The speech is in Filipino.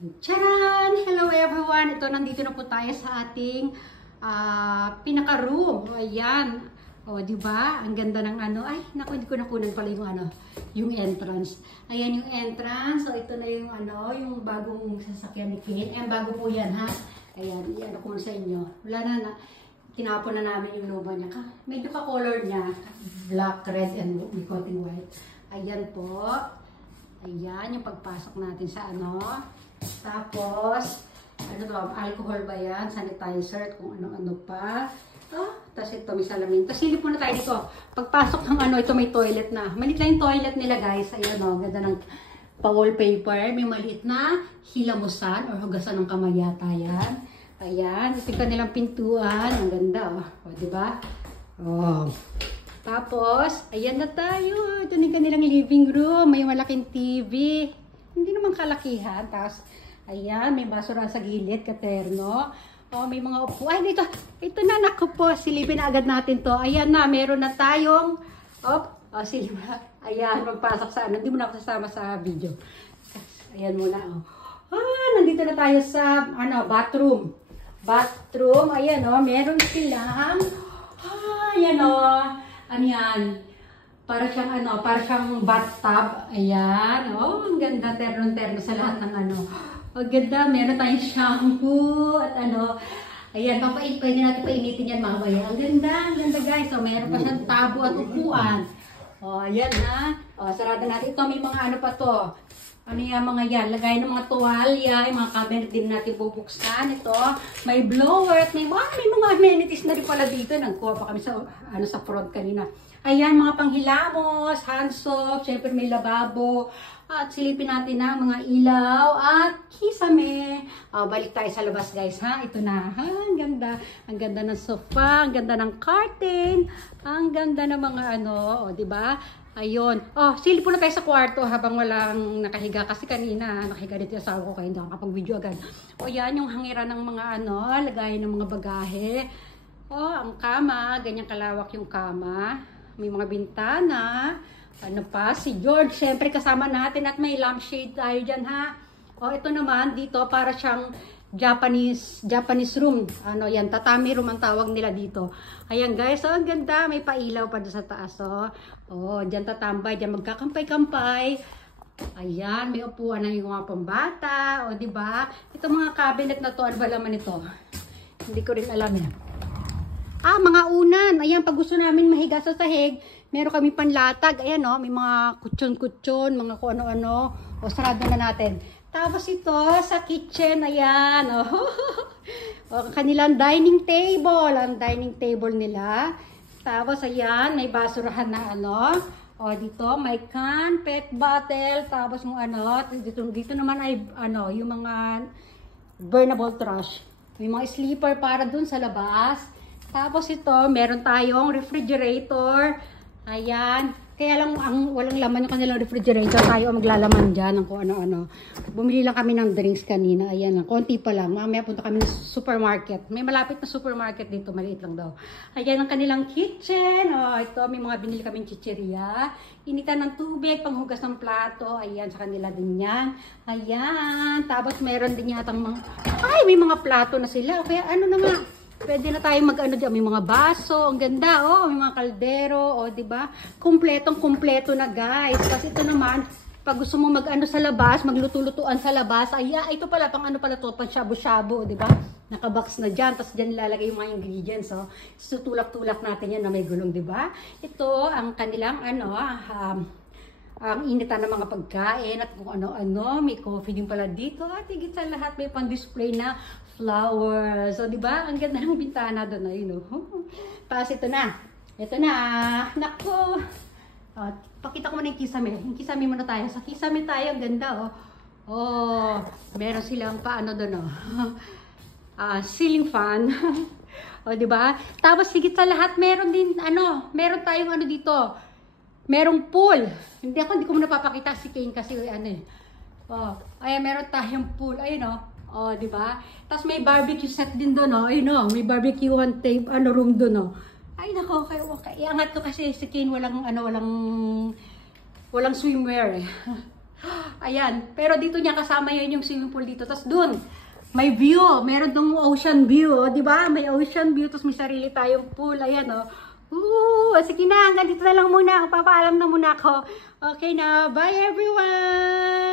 Charan! Hello everyone! Ito, nandito na po tayo sa ating pinaka-room. Ayan. O, diba? Ang ganda ng ano. Ay, naku, hindi ko nakunan pala yung ano, yung entrance. Ayan yung entrance. So, ito na yung ano, yung bagong sasakyan ni Kate. Ayan, bago po yan, ha? Ayan, iyan ako sa inyo. Wala na, tinapon na namin yung lupa niya. Medyo ka-color niya. Black, red, and may coating white. Ayan po. Ayan, yung pagpasok natin sa ano. Tapos, ano to, alcohol ba yan? Sanitizer, kung ano-ano pa. Tapos ito, may salamin. Tapos silip muna tayo dito. Pagpasok ng ano, ito may toilet na. Maliit lang yung toilet nila, guys. Ayan o, ganda ng pa-wallpaper. May maliit na hilamusan or hugasan ng kamay yata yan. Ayan, ito yung kanilang pintuan. Ang ganda o, diba? Oh. Tapos, ayan na tayo. Ito yung kanilang living room. May malaking TV. Hindi naman kalakihan. Tapos, ayan, may basura sa gilid, katerno. Oh, may mga upo. Ay, dito. Ito na, naku po. Silipin na agad natin to. Ayan na, meron na tayong, silipin na. Ayan, magpasok sa ano. Hindi mo na ako sasama sa video. Ayan muna, nandito na tayo sa, bathroom. Bathroom, ayan, meron silang, ayan, ano yan? Para siyang bathtub. Ayan. Ang ganda. Terno-terno sa lahat ng ano. Ang ganda. Meron tayong shampoo at ano. Ayan. Pwede natin painitin yan mamaya. Ang ganda. Ang ganda, guys. So, meron pa siyang tabo at upuan. Ayan, ha. Sarado natin. Ito, may mga ano pa to. Ano yan, mga yan. Lagay ng mga tuwalya. Yung mga cabinet din natin bubuksan. Ito, may blower. At may mga amenities na rin pala dito. Nagkuha pa kami sa front kanina. Ayan, mga panghilamos, hand soap, syempre may lababo, at silipin natin na mga ilaw, at kisame. Balik tayo sa labas, guys, ha? Ito na, ha? Ang ganda. Ang ganda ng sofa, ang ganda ng curtain, ang ganda ng mga ano, diba? Ayun. Silip na tayo sa kwarto habang walang nakahiga. Kasi kanina, nakahiga dito yung asawa ko, kaya hindi ako kapag-video agad. Yan, yung hangiran ng mga ano, lagay ng mga bagahe. Ang kama, ganyan kalawak yung kama. May mga bintana. Ano pa? Si George, syempre kasama natin at may lampshade tayo dyan, ha? Ito naman, dito para siyang Japanese room. Ano yan, tatami room ang tawag nila dito. Ayan, guys, ang ganda. May pailaw pa doon sa taas, dyan tatambay, dyan magkakampay-kampay. Ayan, may upuan na yung mga pambata. Diba? Ito mga cabinet na to, ano ba laman ito? Hindi ko rin alam yan. Mga unan. Ayan, pag gusto namin mahiga sa sahig, meron kami panlatag. Ayan, may mga kutsyon-kutsyon, mga kung ano-ano. Sarado na natin. Tapos ito, sa kitchen, ayan, kanilang dining table. Ang dining table nila. Tapos, ayan, may basurahan na ano. Dito, may can, pet bottle. Tapos, yung ano, dito naman ay, yung mga burnable trash. May mga sleeper para dun sa labas. Tapos ito, meron tayong refrigerator. Ayan. Kaya lang walang laman yung kanilang refrigerator. Tayo maglalaman dyan ng kung ano-ano. Bumili lang kami ng drinks kanina. Ayan lang. Konti pa lang. Mamaya punta kami ng supermarket. May malapit na supermarket dito. Maliit lang daw. Ayan ang kanilang kitchen. Ito, may mga binili kaming chicheria. Initan ng tubig, panghugas ng plato. Ayan, sa kanila din yan. Ayan. Tapos meron din yatang mga... may mga plato na sila. Kaya ano na nga. Pwede na tayo mag-ano dyan. May mga baso. Ang ganda, may mga kaldero. Diba? Kumpletong-kumpleto na, guys. Kasi ito naman, pag gusto mo mag-ano sa labas, magluto-lutuan sa labas, ito pala, pang ano pala to, pang shabu-shabu, diba? Nakabox na dyan. Tapos dyan ilalagay yung mga ingredients, Tutulak-tulak natin yan na may gulong, diba? Ito, ang kanilang, ang initan ng mga pagkain at kung ano-ano. May coffee din pala dito. At higit sa lahat, may pang-display na flowers. Diba? Ang ganda ng bintana doon. Tapos ito na. Ito na. Naku. Pakita ko muna yung kisame. Yung kisame muna tayo. Sa kisame tayo. Ang ganda, meron silang paano doon, ceiling fan. Diba? Tapos higit sa lahat, meron din, meron tayong dito. Merong pool. Hindi ko muna papakita si Kane kasi ayan, meron tayong pool. Ayun, diba? Tapos may barbecue set din doon, ayun, may barbecue room doon, Ay, nako, iangat ko kasi si Kane walang swimwear, Ayan, pero dito niya kasama yun yung swimming pool dito. Tapos dun, may view. Meron dong ocean view, oh, di ba? May ocean view, tapos may sarili tayong pool. Ayan, oh. Sige na, hanggang dito na lang muna. Papaalam na muna ako. Okay na, bye everyone!